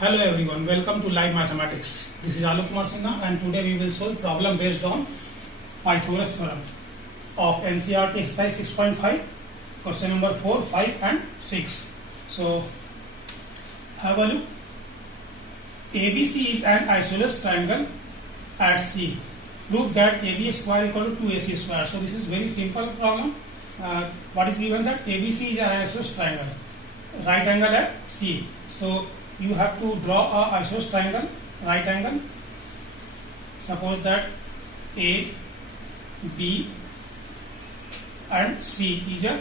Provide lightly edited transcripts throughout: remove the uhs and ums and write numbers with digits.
Hello everyone, welcome to Live Mathematics. This is Alok Kumar Sinha and today we will solve problem based on Pythagoras theorem of NCERT exercise 6.5, question number 4, 5 and 6. So have a look. ABC is an isosceles triangle at C. Prove that AB square equal to 2AC square. So this is very simple problem. What is given that ABC is an isosceles triangle, right angle at C. So you have to draw a isosceles triangle, right angle. Suppose that A, B and C is a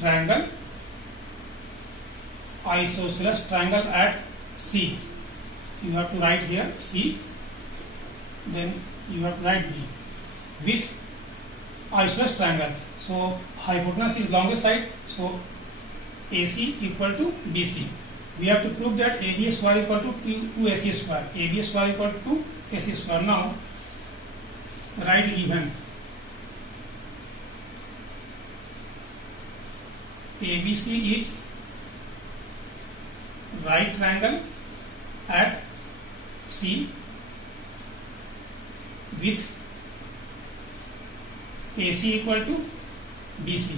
triangle, isosceles triangle at C. You have to write here C, then you have to write B with isosceles triangle. So hypotenuse is longest side, so AC equal to BC. We have to prove that AB square equal to 2AC square. AB square equal to 2AC square. Now write given. ABC is right triangle at C with AC equal to BC.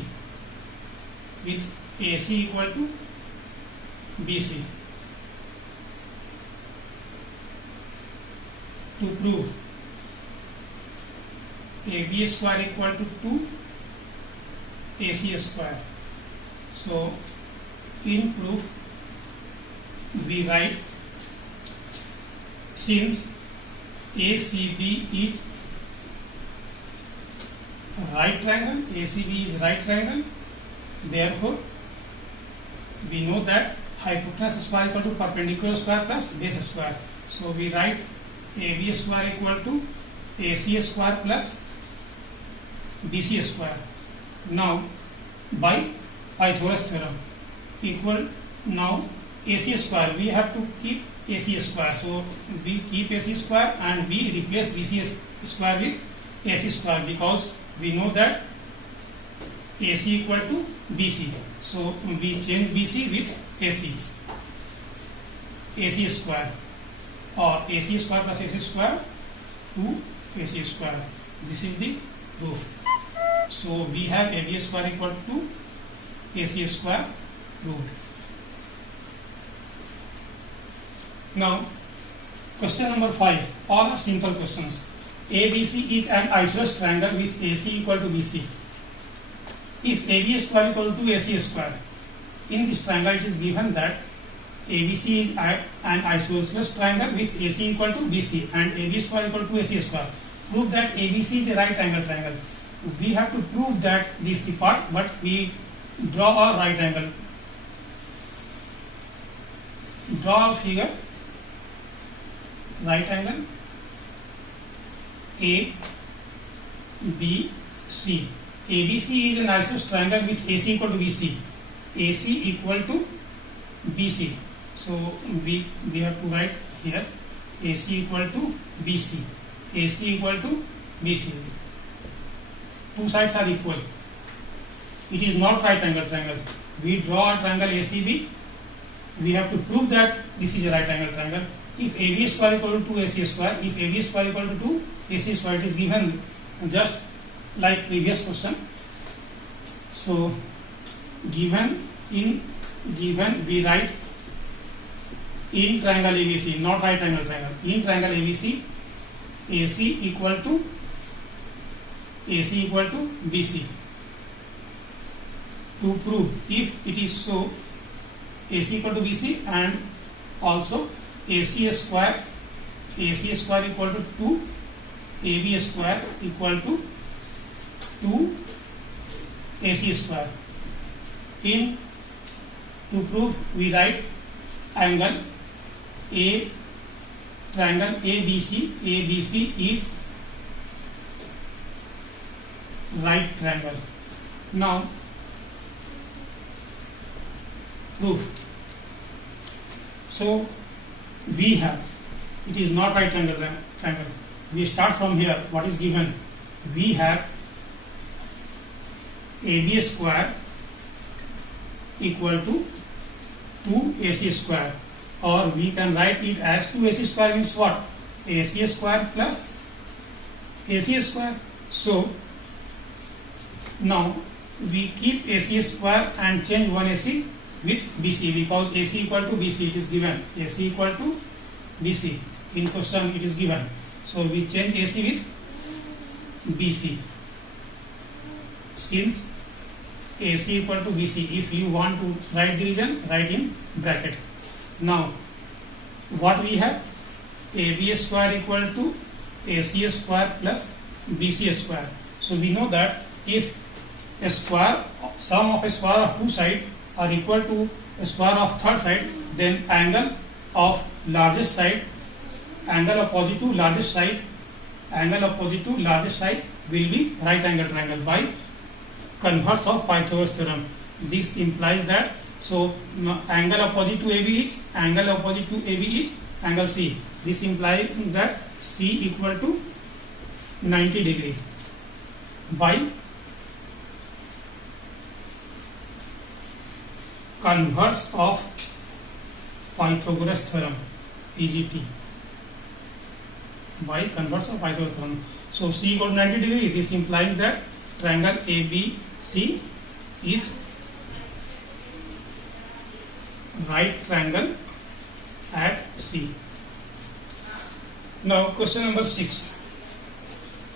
With AC equal to BC. To prove AB square equal to 2 AC square. So in proof we write, since ACB is right triangle, ACB is right triangle, therefore we know that hypotenuse square equal to perpendicular square plus base square. So we write AB square equal to AC square plus BC square. Now by Pythagoras theorem equal, now AC square we have to keep AC square. So we keep AC square and we replace BC square with AC square, because we know that AC equal to BC. So we change BC with AC. AC square, or AC square plus AC square to AC square. This is the proof. So we have AB square equal to AC square proved. Now question number 5. All are simple questions. ABC is an isosceles triangle with AC equal to BC. If AB square equal to AC square, in this triangle it is given that ABC is an isosceles triangle with AC equal to BC and AB square equal to AC square. Prove that ABC is a right angle triangle. We have to prove that this part, but we draw a right angle. Draw a figure, right angle A, B, C. ABC is an isosceles triangle with AC equal to BC. AC equal to BC. So we have to write here AC equal to BC. AC equal to BC. Two sides are equal. It is not right angle triangle. We draw a triangle ACB. We have to prove that this is a right angle triangle. If AB square equal to 2AC square, if AB square equal to 2 AC square, it is given just like previous question. So given we write in triangle ABC, not right angle triangle. In triangle ABC, AC equal to BC. To prove if it is so, AC equal to BC and also AC square equal to 2, AB square equal to 2 AC square. In to prove we write angle A, triangle ABC is right triangle. Now proof. So we have, it is not right angle triangle. We start from here. What is given? We have AB square equal to 2AC square. or we can write it as 2ac square means what? AC square plus AC square. So now we keep AC square and change one AC with BC, because AC equal to BC it is given. AC equal to BC in question it is given. So we change AC with BC. Since AC equal to BC, if you want to write the region, write in bracket. Now what we have? AB square equal to AC square plus BC square. So we know that if a square, sum of a square of two sides are equal to a square of third side, then angle of largest side, angle opposite to largest side, angle opposite to largest side will be right angle triangle by converse of Pythagoras theorem. This implies that, so angle opposite to AB is, angle opposite to AB is angle C. This implies that C equal to 90 degree by converse of Pythagoras theorem, PGT, by converse of Pythagoras theorem. So C equal to 90 degree. This implies that triangle ABC is right triangle at C. Now question number 6.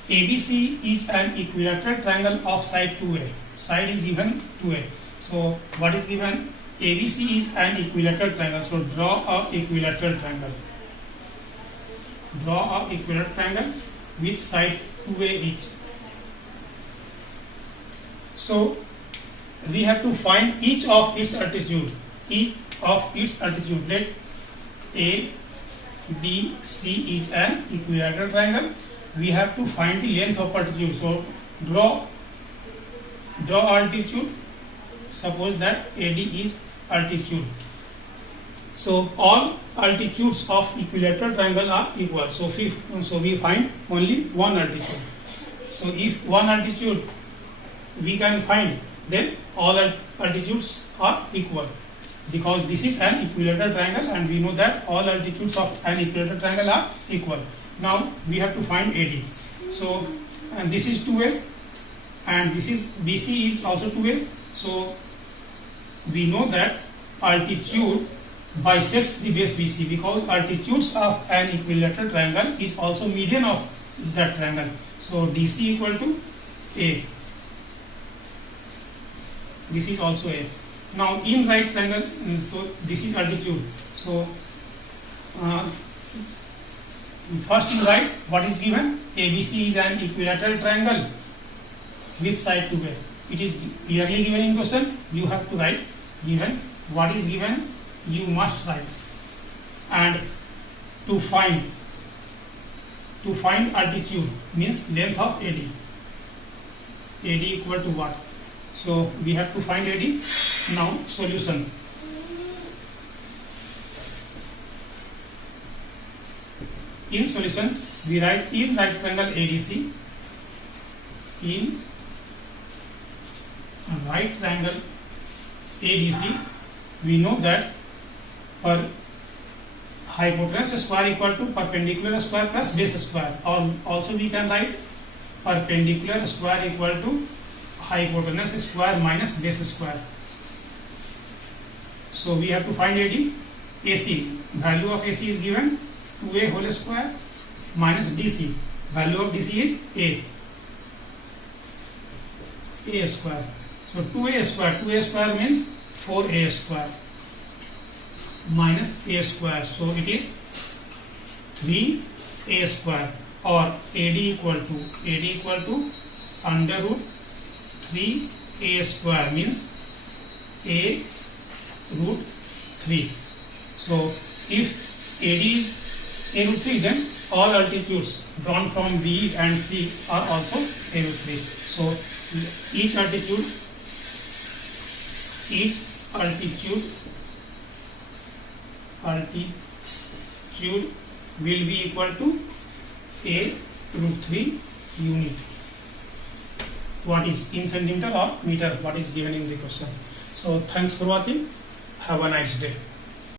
ABC is an equilateral triangle of side 2A. Side is given 2A. So what is given? ABC is an equilateral triangle. So draw a equilateral triangle. Draw a equilateral triangle with side 2A each. So we have to find each of its altitude. Each of its altitude. Let A, B, C is an equilateral triangle. We have to find the length of altitude. So draw altitude. Suppose that AD is altitude. So all altitudes of equilateral triangle are equal. So we find only one altitude. So if one altitude we can find, then all altitudes are equal, because this is an equilateral triangle and we know that all altitudes of an equilateral triangle are equal. Now we have to find AD. So and this is 2A and this is BC is also 2A. So we know that altitude bisects the base BC, because altitudes of an equilateral triangle is also median of that triangle. So DC equal to A. This is also A. Now in right triangle, so this is altitude. So first you write what is given. ABC is an equilateral triangle with side 2A. It is clearly given in question. You have to write given. What is given you must write. And to find altitude means length of AD. AD equal to what? So we have to find AD. Now solution. In solution we write in right triangle ADC. In right triangle ADC we know that per hypotenuse square equal to perpendicular square plus base square, or also we can write perpendicular square equal to hypotenuse square minus base square. So we have to find AD. AC, value of AC is given 2A whole square minus DC, value of DC is A square. So 2A square means 4A square minus A square. So it is 3A square, or AD equal to under root 3A square means A root 3. So if AD is A root 3, then all altitudes drawn from B and C are also A root 3. So each altitude will be equal to A root 3 unit. What is in centimeter or meter, what is given in the question. So thanks for watching. Have a nice day.